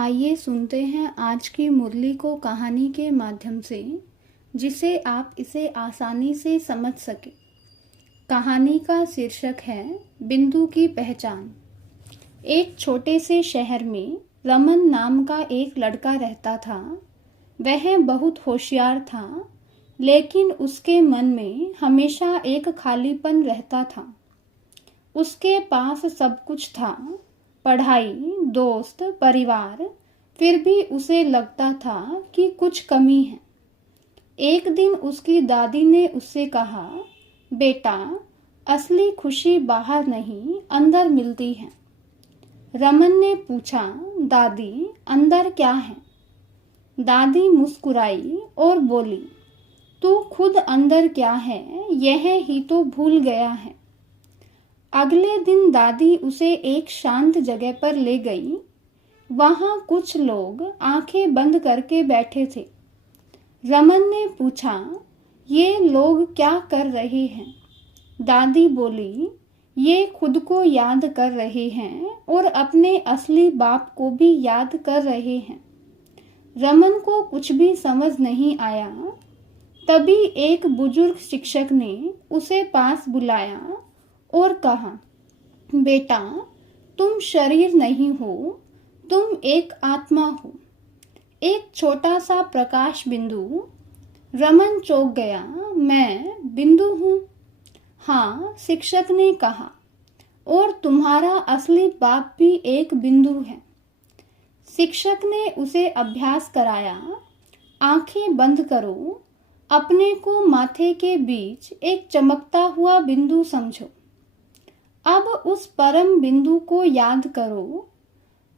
आइए सुनते हैं आज की मुरली को कहानी के माध्यम से, जिसे आप इसे आसानी से समझ सके। कहानी का शीर्षक है बिंदु की पहचान। एक छोटे से शहर में रमन नाम का एक लड़का रहता था। वह बहुत होशियार था, लेकिन उसके मन में हमेशा एक खालीपन रहता था। उसके पास सब कुछ था, पढ़ाई, दोस्त, परिवार, फिर भी उसे लगता था कि कुछ कमी है। एक दिन उसकी दादी ने उससे कहा, बेटा, असली खुशी बाहर नहीं, अंदर मिलती है। रमन ने पूछा, दादी, अंदर क्या है? दादी मुस्कुराई और बोली, तू खुद अंदर क्या है यह ही तो भूल गया है। अगले दिन दादी उसे एक शांत जगह पर ले गई। वहां कुछ लोग आंखें बंद करके बैठे थे। रमन ने पूछा, ये लोग क्या कर रहे हैं? दादी बोली, ये खुद को याद कर रहे हैं और अपने असली बाप को भी याद कर रहे हैं। रमन को कुछ भी समझ नहीं आया। तभी एक बुजुर्ग शिक्षक ने उसे पास बुलाया और कहा, बेटा, तुम शरीर नहीं हो, तुम एक आत्मा हो, एक छोटा सा प्रकाश बिंदु। रमन चौंक गया। मैं बिंदु हूँ? हाँ, शिक्षक ने कहा, और तुम्हारा असली बाप भी एक बिंदु है। शिक्षक ने उसे अभ्यास कराया। आंखें बंद करो, अपने को माथे के बीच एक चमकता हुआ बिंदु समझो। अब उस परम बिंदु को याद करो।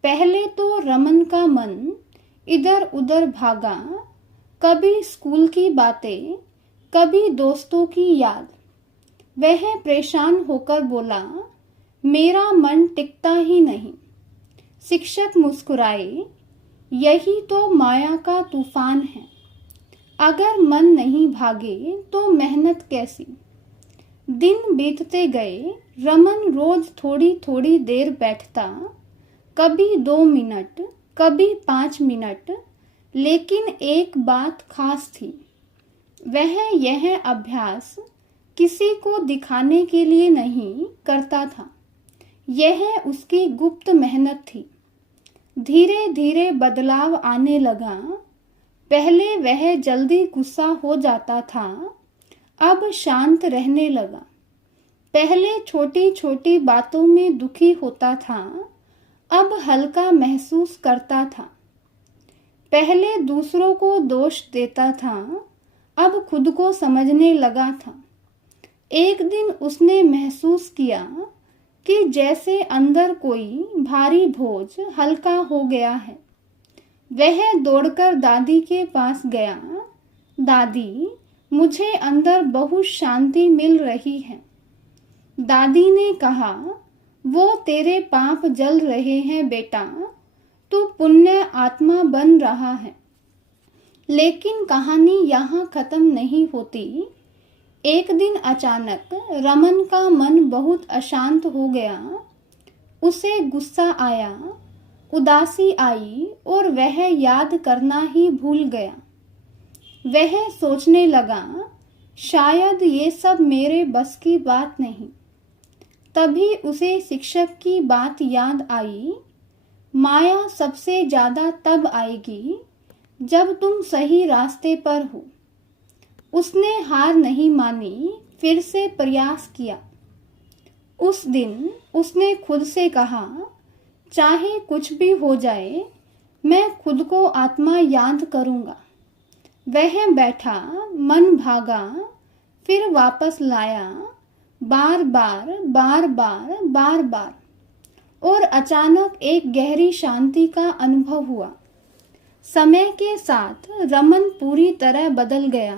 पहले तो रमन का मन इधर उधर भागा, कभी स्कूल की बातें, कभी दोस्तों की याद। वह परेशान होकर बोला, मेरा मन टिकता ही नहीं। शिक्षक मुस्कुराए, यही तो माया का तूफान है। अगर मन नहीं भागे तो मेहनत कैसी? दिन बीतते गए। रमन रोज थोड़ी थोड़ी देर बैठता, कभी 2 मिनट, कभी 5 मिनट, लेकिन एक बात खास थी। वह यह अभ्यास किसी को दिखाने के लिए नहीं करता था। यह उसकी गुप्त मेहनत थी। धीरे धीरे बदलाव आने लगा। पहले वह जल्दी गुस्सा हो जाता था, अब शांत रहने लगा। पहले छोटी छोटी बातों में दुखी होता था, अब हल्का महसूस करता था। पहले दूसरों को दोष देता था, अब खुद को समझने लगा था। एक दिन उसने महसूस किया कि जैसे अंदर कोई भारी बोझ हल्का हो गया है। वह दौड़कर दादी के पास गया। दादी, मुझे अंदर बहुत शांति मिल रही है। दादी ने कहा, वो तेरे पाप जल रहे हैं बेटा, तू पुण्य आत्मा बन रहा है। लेकिन कहानी यहाँ खत्म नहीं होती। एक दिन अचानक रमन का मन बहुत अशांत हो गया। उसे गुस्सा आया, उदासी आई और वह याद करना ही भूल गया। वह सोचने लगा, शायद ये सब मेरे बस की बात नहीं। तभी उसे शिक्षक की बात याद आई, माया सबसे ज्यादा तब आएगी जब तुम सही रास्ते पर हो। उसने हार नहीं मानी, फिर से प्रयास किया। उस दिन उसने खुद से कहा, चाहे कुछ भी हो जाए, मैं खुद को आत्मा याद करूंगा। वह बैठा, मन भागा, फिर वापस लाया, बार बार बार बार बार बार, और अचानक एक गहरी शांति का अनुभव हुआ। समय के साथ रमन पूरी तरह बदल गया।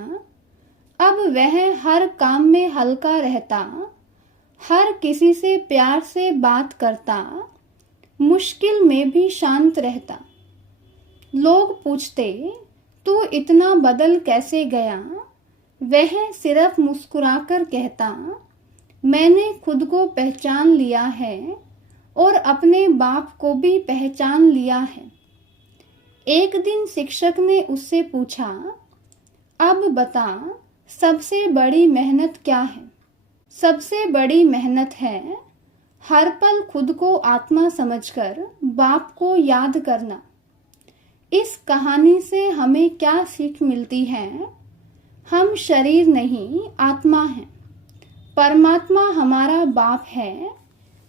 अब वह हर काम में हल्का रहता, हर किसी से प्यार से बात करता, मुश्किल में भी शांत रहता। लोग पूछते, तू इतना बदल कैसे गया? वह सिर्फ मुस्कुराकर कहता, मैंने खुद को पहचान लिया है और अपने बाप को भी पहचान लिया है। एक दिन शिक्षक ने उससे पूछा, अब बता, सबसे बड़ी मेहनत क्या है? सबसे बड़ी मेहनत है हर पल खुद को आत्मा समझकर बाप को याद करना। इस कहानी से हमें क्या सीख मिलती है? हम शरीर नहीं, आत्मा हैं। परमात्मा हमारा बाप है।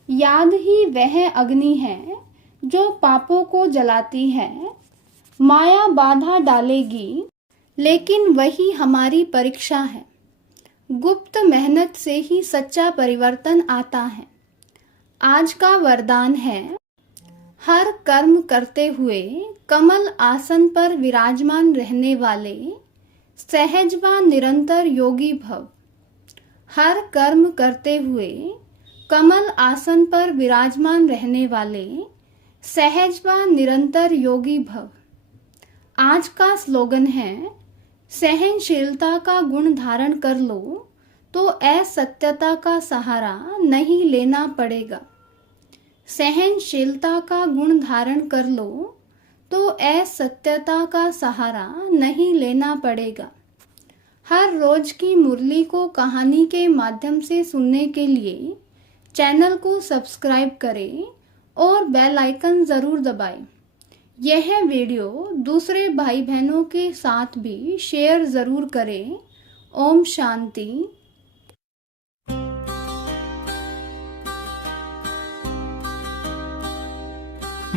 याद ही वह अग्नि है जो पापों को जलाती है। माया बाधा डालेगी, लेकिन वही हमारी परीक्षा है। गुप्त मेहनत से ही सच्चा परिवर्तन आता है। आज का वरदान है, हर कर्म करते हुए कमल आसन पर विराजमान रहने वाले सहज व निरंतर योगी भव। हर कर्म करते हुए कमल आसन पर विराजमान रहने वाले सहज व निरंतर योगी भव। आज का स्लोगन है, सहनशीलता का गुण धारण कर लो तो असत्यता का सहारा नहीं लेना पड़ेगा। सहनशीलता का गुण धारण कर लो तो असत्यता का सहारा नहीं लेना पड़ेगा। हर रोज की मुरली को कहानी के माध्यम से सुनने के लिए चैनल को सब्सक्राइब करें और बेल आइकन ज़रूर दबाएं। यह वीडियो दूसरे भाई बहनों के साथ भी शेयर ज़रूर करें। ओम शांति।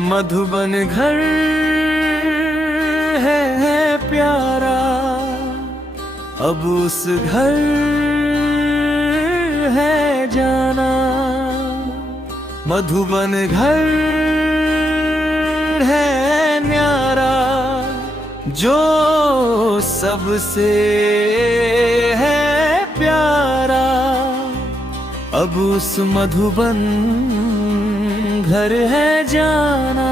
मधुबन घर है प्यारा, अब उस घर है जाना। मधुबन घर है न्यारा, जो सबसे है प्यारा। अब उस मधुबन घर है जाना।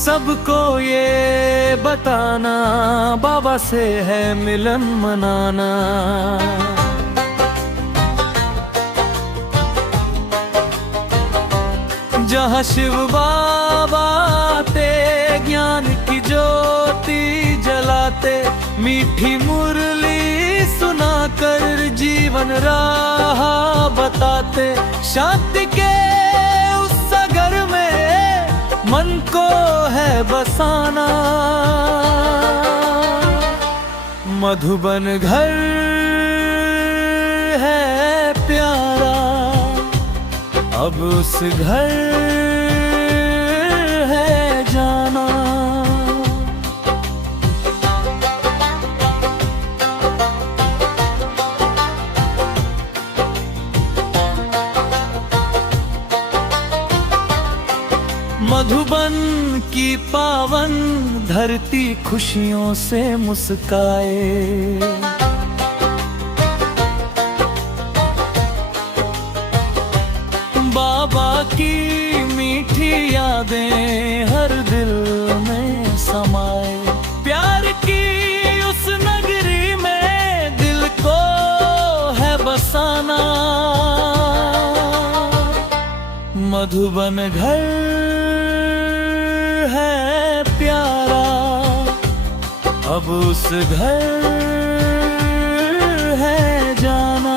सबको ये बताना, बाबा से है मिलन मनाना। जहाँ शिव बाबा आते, ज्ञान की ज्योति जलाते, मीठी मुरली सुनाकर जीवन राह बताते। शांति के उस सागर में मन को है बसाना। मधुबन घर है प्यारा, अब उस घर है जाना। मधुबन की पावन धरती खुशियों से मुस्काए। बाबा की मीठी यादें हर दिल में समाए। प्यार की उस नगरी में दिल को है बसाना। मधुबन घर है प्यारा, अब उस घर है जाना।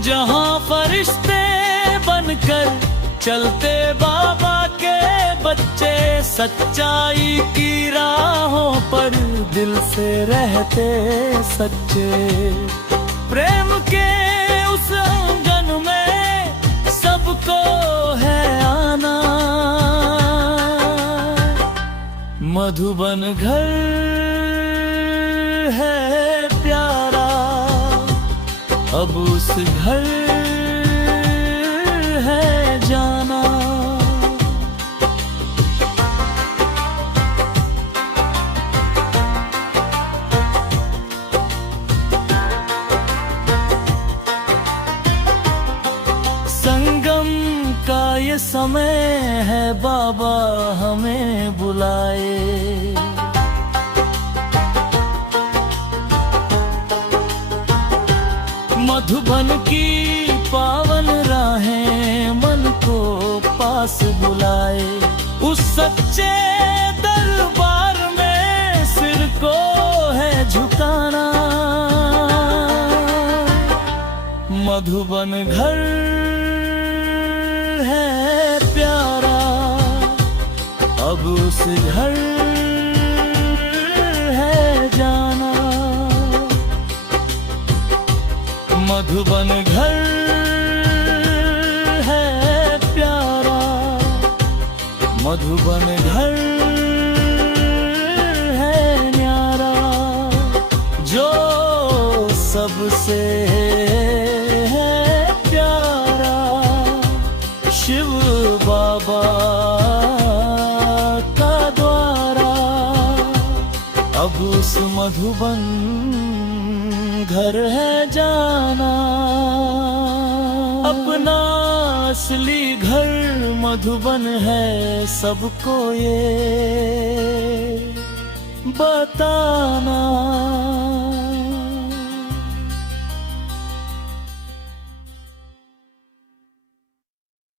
जहाँ फरिश्ते बनकर चलते बाबा के बच्चे, सच्चाई की राहों पर दिल से रहते सच्चे। प्रेम के उस आंगन में सबको है आना। मधुबन घर है प्यारा, अब उस घर है जाना। समय है बाबा हमें बुलाए। मधुबन की पावन राहें मन को पास बुलाए। उस सच्चे दरबार में सिर को है झुकाना। मधुबन घर है प्यारा, अब उस घर है जाना। मधुबन घर है प्यारा, मधुबन घर है न्यारा। जो सबसे है प्यारा शिव बाबा का द्वारा। अब उस मधुबन घर है जाना। अपना असली घर मधुबन है सबको ये बताना।